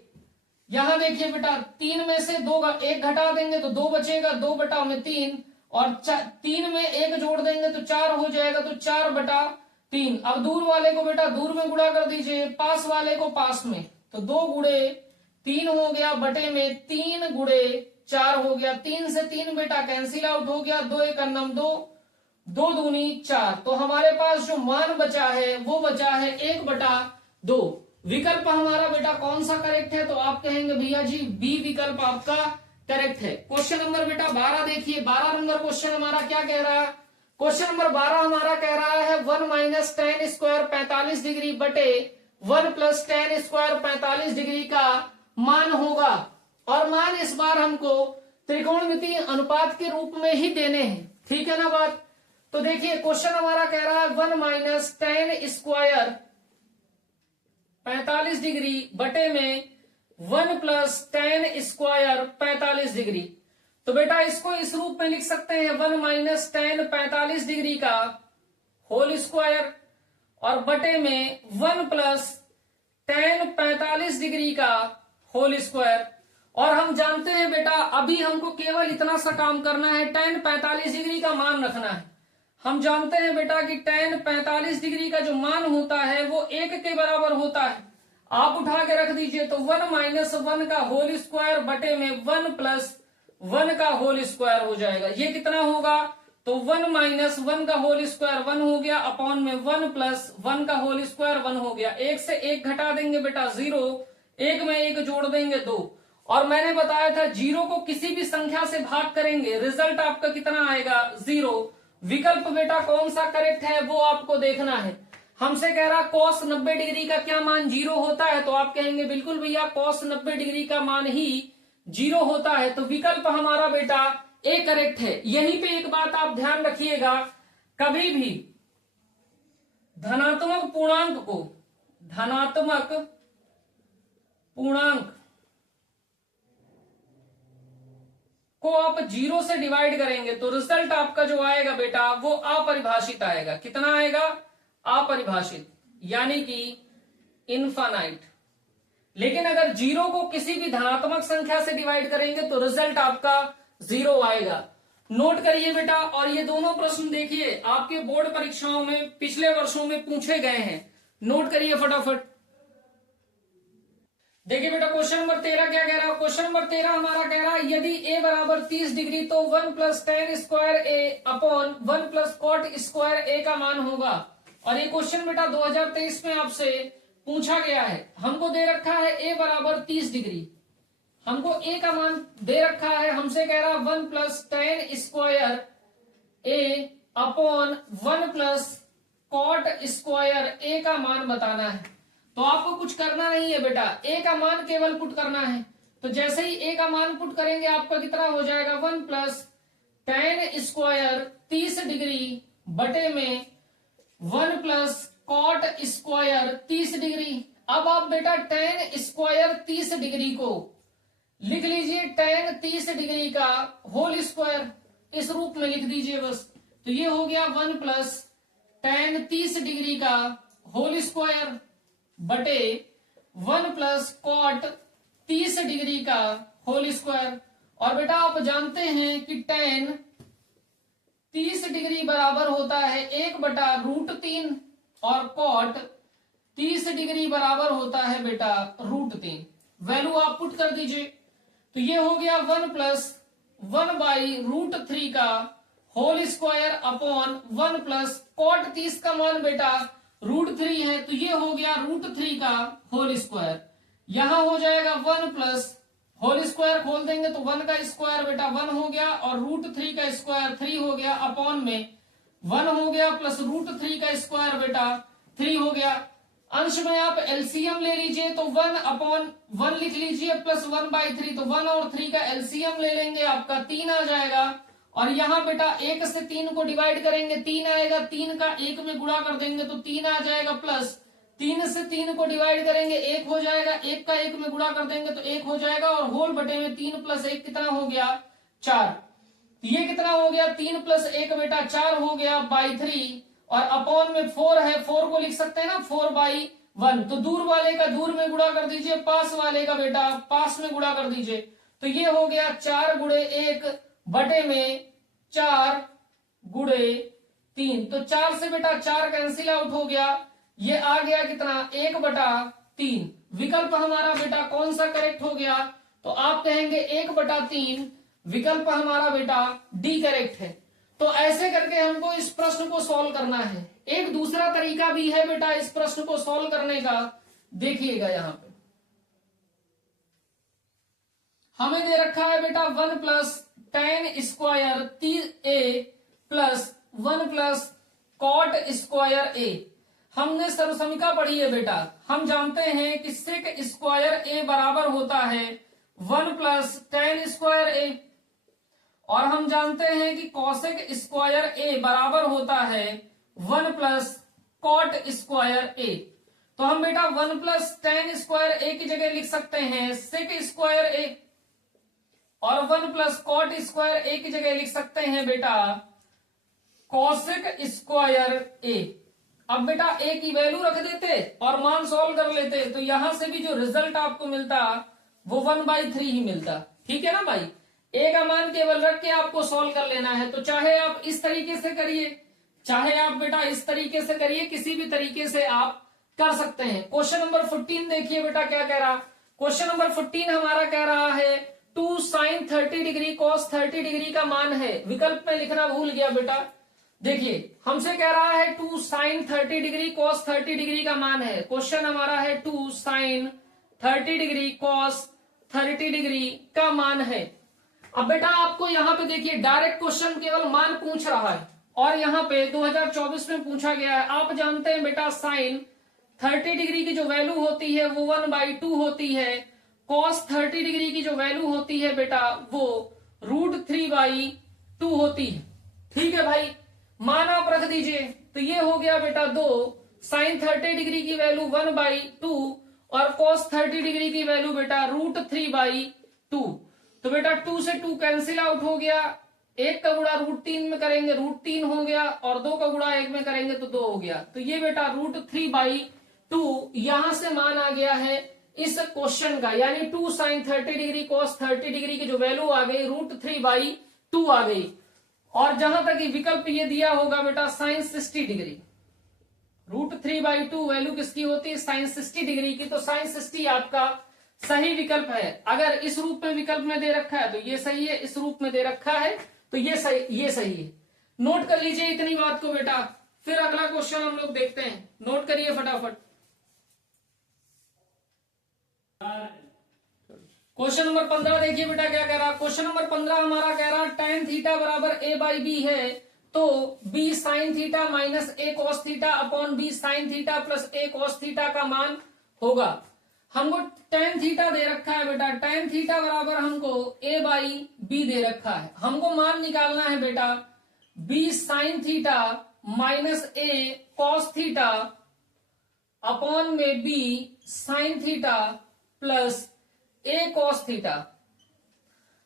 यहां देखिए बेटा 3 में से 1 घटा देंगे तो 2 बचेगा 2/3 और 3 में 1 जोड़ देंगे तो 4 हो जाएगा तो 4/3। अब दूर वाले को बेटा दूर में गुणा कर दीजिए पास वाले को पास में तो 2 गुणे 3 हो गया बटे में 3 गुणे 4 हो गया। 3 से 3 बेटा कैंसिल आउट हो गया 2 × 9 2, 2 दूनी 4। तो हमारे पास जो मान बचा है वो बचा है 1/2। विकल्प हमारा बेटा कौन सा करेक्ट है तो आप कहेंगे भैया जी बी विकल्प आपका करेक्ट है। क्वेश्चन नंबर बेटा 12 देखिए। 12 नंबर क्वेश्चन हमारा क्या कह रहा है। क्वेश्चन नंबर 12 हमारा कह रहा है 1 माइनस टेन स्क्वायर 45 डिग्री बटे 1 प्लस टेन स्क्वायर 45 डिग्री का मान होगा और मान इस बार हमको त्रिकोणमितीय अनुपात के रूप में ही देने हैं। ठीक है ना बात। तो देखिए क्वेश्चन हमारा कह रहा है 1 माइनस टेन स्क्वायर 45 डिग्री बटे में 1 प्लस टेन स्क्वायर 45 डिग्री। तो बेटा इसको इस रूप में लिख सकते हैं 1 माइनस टेन 45 डिग्री का होल स्क्वायर और बटे में 1 प्लस टेन 45 डिग्री का होल स्क्वायर। और हम जानते हैं बेटा अभी हमको केवल इतना सा काम करना है tan 45 डिग्री का मान रखना है। हम जानते हैं बेटा कि tan 45 डिग्री का जो मान होता है वो 1 के बराबर होता है। आप उठा के रख दीजिए तो 1 माइनस 1 का होल स्क्वायर बटे में 1 प्लस 1 का होल स्क्वायर हो जाएगा। ये कितना होगा तो 1 माइनस 1 का होल स्क्वायर 1 हो गया अपॉन में 1 प्लस 1 का होल स्क्वायर 1 हो गया। 1 से 1 घटा देंगे बेटा 0, 1 में 1 जोड़ देंगे 2। और मैंने बताया था 0 को किसी भी संख्या से भाग करेंगे रिजल्ट आपका कितना आएगा 0। विकल्प बेटा कौन सा करेक्ट है वो आपको देखना है। हमसे कह रहा cos 90 डिग्री का क्या मान 0 होता है तो आप कहेंगे बिल्कुल भैया cos 90 डिग्री का मान ही 0 होता है। तो विकल्प हमारा बेटा ए करेक्ट है। यहीं पे एक बात आप ध्यान रखिएगा, कभी भी धनात्मक पूर्णांक को आप 0 से डिवाइड करेंगे तो रिजल्ट आपका जो आएगा बेटा वो अपरिभाषित आएगा। कितना आएगा अपरिभाषित, यानी कि इनफाइनाइट। लेकिन अगर 0 को किसी भी धनात्मक संख्या से डिवाइड करेंगे तो रिजल्ट आपका 0 आएगा। नोट करिए बेटा। और ये दोनों प्रश्न देखिए आपके बोर्ड परीक्षाओं में पिछले वर्षों में पूछे गए हैं। नोट करिए फटाफट। देखिए बेटा क्वेश्चन नंबर 13 क्या कह रहा है। क्वेश्चन नंबर 13 हमारा कह रहा है यदि a बराबर 30 डिग्री तो 1 प्लस टेन स्क्वायर ए अपॉन 1 प्लस कॉट स्क्वायर ए का मान होगा। और ये क्वेश्चन बेटा 2023 में आपसे पूछा गया है। हमको दे रखा है a बराबर 30 डिग्री। हमको ए का मान दे रखा है, हमसे कह रहा 1 प्लस टेन स्क्वायर ए अपॉन 1 प्लस कॉट स्क्वायर ए का मान बताना है। तो आपको कुछ करना नहीं है बेटा, ए का मान केवल पुट करना है। तो जैसे ही ए का मान पुट करेंगे आपका कितना हो जाएगा 1 प्लस टेन स्क्वायर 30 डिग्री बटे में 1 प्लस कॉट स्क्वायर 30 डिग्री। अब आप बेटा टेन स्क्वायर 30 डिग्री को लिख लीजिए टेन 30 डिग्री का होल स्क्वायर, इस रूप में लिख दीजिए बस। तो ये हो गया 1 प्लस टेन 30 डिग्री का होल स्क्वायर बटे 1 प्लस कॉट 30 डिग्री का होल स्क्वायर। और बेटा आप जानते हैं कि टेन 30 डिग्री बराबर होता है 1/√3 और कॉट 30 डिग्री बराबर होता है बेटा √3। वैल्यू आप पुट कर दीजिए। तो ये हो गया 1 प्लस 1/√3 का whole square upon 1 plus cot 30 का मान बेटा √3 है, तो ये हो गया √3 का होल स्क्वायर। यहां हो जाएगा 1 प्लस होल स्क्वायर खोल देंगे तो 1 का स्क्वायर बेटा 1 हो गया और √3 का स्क्वायर 3 हो गया, अपॉन में 1 हो गया प्लस √3 का स्क्वायर बेटा 3 हो गया। अंश में आप एलसीएम ले लीजिए तो 1/1 लिख लीजिए प्लस 1/3, तो 1 और 3 का एलसीएम ले लेंगे आपका 3 आ जाएगा। और यहाँ बेटा 1 से 3 को डिवाइड करेंगे 3 आएगा, 3 का 1 में गुणा कर देंगे तो 3 आ जाएगा, प्लस 3 से 3 को डिवाइड करेंगे 1 हो जाएगा, 1 का 1 में गुणा कर देंगे तो 1 हो जाएगा और होल बटे में 3 प्लस 1 कितना हो गया 4। ये कितना हो गया 3 प्लस 1 बेटा 4 हो गया बाई 3 और अपॉन में 4 है, 4 को लिख सकते हैं ना 4/1। तो दूर वाले का दूर में गुणा कर दीजिए, पास वाले का बेटा पास में गुणा कर दीजिए। तो ये हो गया 4 गुणे 1 बटे में 4 गुणे 3। तो 4 से बेटा 4 कैंसिल आउट हो गया, ये आ गया कितना 1/3। विकल्प हमारा बेटा कौन सा करेक्ट हो गया, तो आप कहेंगे 1/3 विकल्प हमारा बेटा डी करेक्ट है। तो ऐसे करके हमको इस प्रश्न को सॉल्व करना है। एक दूसरा तरीका भी है बेटा इस प्रश्न को सॉल्व करने का, देखिएगा यहां पे हमें दे रखा है बेटा 1 प्लस टेन स्क्वायर ए प्लस 1 प्लस कॉट स्क्वायर ए। हमने सर्वसमीका पढ़ी है बेटा, हम जानते हैं कि सेक स्क्वायर ए बराबर होता है 1 प्लस टेन स्क्वायर ए, और हम जानते हैं कि कॉसेक स्क्वायर ए बराबर होता है 1 प्लस कॉट स्क्वायर ए। तो हम बेटा 1 प्लस टेन स्क्वायर ए की जगह लिख सकते हैं सेक स्क्वायर ए, और 1 प्लस कॉट स्क्वायर ए की जगह लिख सकते हैं बेटा कॉसेक स्क्वायर ए। अब बेटा ए की वैल्यू रख देते और मान सॉल्व कर लेते, तो यहां से भी जो रिजल्ट आपको मिलता वो 1/3 ही मिलता। ठीक है ना भाई, ए का मान केवल रख के आपको सॉल्व कर लेना है। तो चाहे आप इस तरीके से करिए, चाहे आप बेटा इस तरीके से करिए, किसी भी तरीके से आप कर सकते हैं। क्वेश्चन नंबर 14 देखिए बेटा क्या कह रहा। क्वेश्चन नंबर 14 हमारा कह रहा है 2 sin 30 डिग्री cos 30 डिग्री का मान है। विकल्प में लिखना भूल गया बेटा, देखिए हमसे कह रहा है 2 sin 30 डिग्री cos 30 डिग्री का मान है। क्वेश्चन हमारा है 2 sin 30 डिग्री cos 30 डिग्री का मान है। अब बेटा आपको यहाँ पे देखिए डायरेक्ट क्वेश्चन केवल मान पूछ रहा है, और यहाँ पे 2024 में पूछा गया है। आप जानते हैं बेटा साइन 30 डिग्री की जो वैल्यू होती है वो 1/2 होती है, cos 30 डिग्री की जो वैल्यू होती है बेटा वो √3/2 होती है। ठीक है भाई, मान आप रख दीजिए। तो ये हो गया बेटा 2 sin 30 डिग्री की वैल्यू 1/2 और cos 30 डिग्री की वैल्यू बेटा √3/2। तो बेटा 2 से 2 कैंसिल आउट हो गया, 1 का गुणा √3 में करेंगे √3 हो गया, और 2 का गुणा 1 में करेंगे तो 2 हो गया। तो ये बेटा √3/2 यहां से मान आ गया है इस क्वेश्चन का, यानी 2 sin 30 डिग्री cos 30 डिग्री की जो वैल्यू आ गई √3/2 आ गई। और जहां तक विकल्प ये दिया होगा बेटा sin 60 डिग्री, √3/2 वैल्यू किसकी होती है sin 60 डिग्री की, तो sin 60 आपका सही विकल्प है। अगर इस रूप में विकल्प में दे रखा है तो ये सही है, इस रूप में दे रखा है तो ये सही है। नोट कर लीजिए इतनी बात को बेटा, फिर अगला क्वेश्चन हम लोग देखते हैं। नोट करिए फटाफट। क्वेश्चन नंबर 15 देखिए बेटा क्या कह रहा है। क्वेश्चन नंबर 15 हमारा कह रहा tan थीटा बराबर a बाई बी है, तो b sine theta minus a cos theta upon b sine theta plus a cos theta का मान होगा। हमको tan थीटा दे रखा है बेटा, tan थीटा बराबर हमको a बाई बी दे रखा है। हमको मान निकालना है बेटा b sine theta minus a cos theta upon में b sine theta plus a cos theta.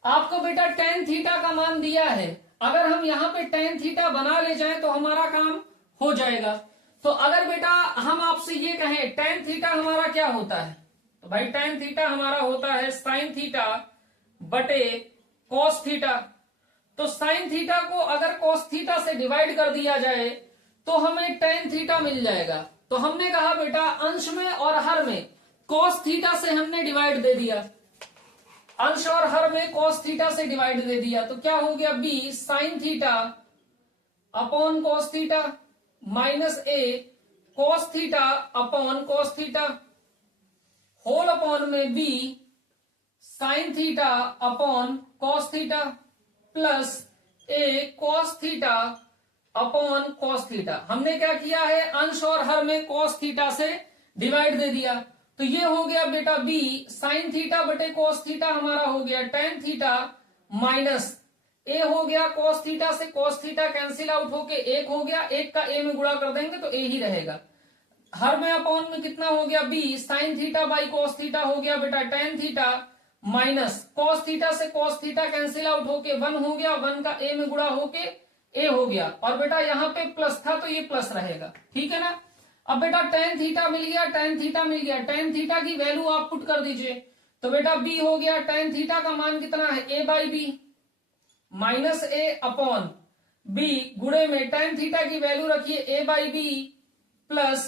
आपको बेटा tan थीटा का मान दिया है, अगर हम यहाँ पे tan थीटा बना ले जाएं तो हमारा काम हो जाएगा। तो अगर बेटा हम आपसे ये कहें tan थीटा हमारा क्या होता है, तो भाई tan थीटा हमारा होता है sin थीटा बटे cos थीटा। तो sin थीटा को अगर cos थीटा से डिवाइड कर दिया जाए तो हमें tan थीटा मिल जाएगा। तो हमने कहा बेटा अंश में और हर में cos थीटा से हमने डिवाइड दे दिया, अंश और हर में cos थीटा से डिवाइड दे दिया, तो क्या हो गया b sine theta upon cos theta minus a cos theta upon cos theta whole upon में b sine theta upon cos theta plus a cos theta upon cos theta. हमने क्या किया है, अंश और हर में cos थीटा से डिवाइड दे दिया, तो ये हो गया बेटा b साइन थीटा बटे cos थीटा हमारा हो गया tan थीटा माइनस a हो गया cos थीटा से cos थीटा कैंसिल आउट होके एक हो गया, एक का a में गुणा कर देंगे तो a ही रहेगा। हर में अपॉन में कितना हो गया b sine theta by cos theta हो गया बेटा tan theta minus cos theta से cos थीटा कैंसिल आउट होके 1 हो गया, 1 का a में गुणा होके a हो गया, और बेटा यहाँ पे प्लस था तो ये प्लस रहेगा, ठीक है ना। अब बेटा tan थीटा मिल गया, tan थीटा मिल गया, tan थीटा की वैल्यू आप पुट कर दीजिए, तो बेटा b हो गया tan थीटा का मान कितना है a by B minus a upon b गुणे में tan थीटा की वैल्यू रखिए a by B plus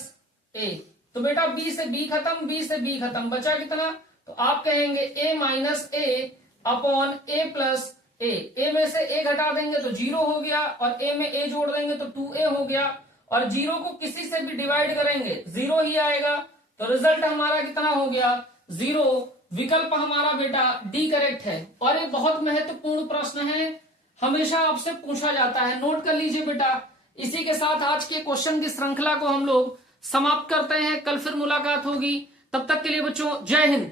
a। तो बेटा b से b खत्म, b से b खत्म, बचा कितना, तो आप कहेंगे a minus a upon a plus a में से a घटा देंगे तो 0 हो गया, और a में a जोड़ देंगे तो 2a हो गया, और 0 को किसी से भी डिवाइड करेंगे 0 ही आएगा, तो रिजल्ट हमारा कितना हो गया 0। विकल्प हमारा बेटा डी करेक्ट है। और ये बहुत महत्वपूर्ण प्रश्न है, हमेशा आपसे पूछा जाता है, नोट कर लीजिए बेटा। इसी के साथ आज के क्वेश्चन की श्रृंखला को हम लोग समाप्त करते हैं, कल फिर मुलाकात होगी, तब तक के लिए बच्चों जय हिंद।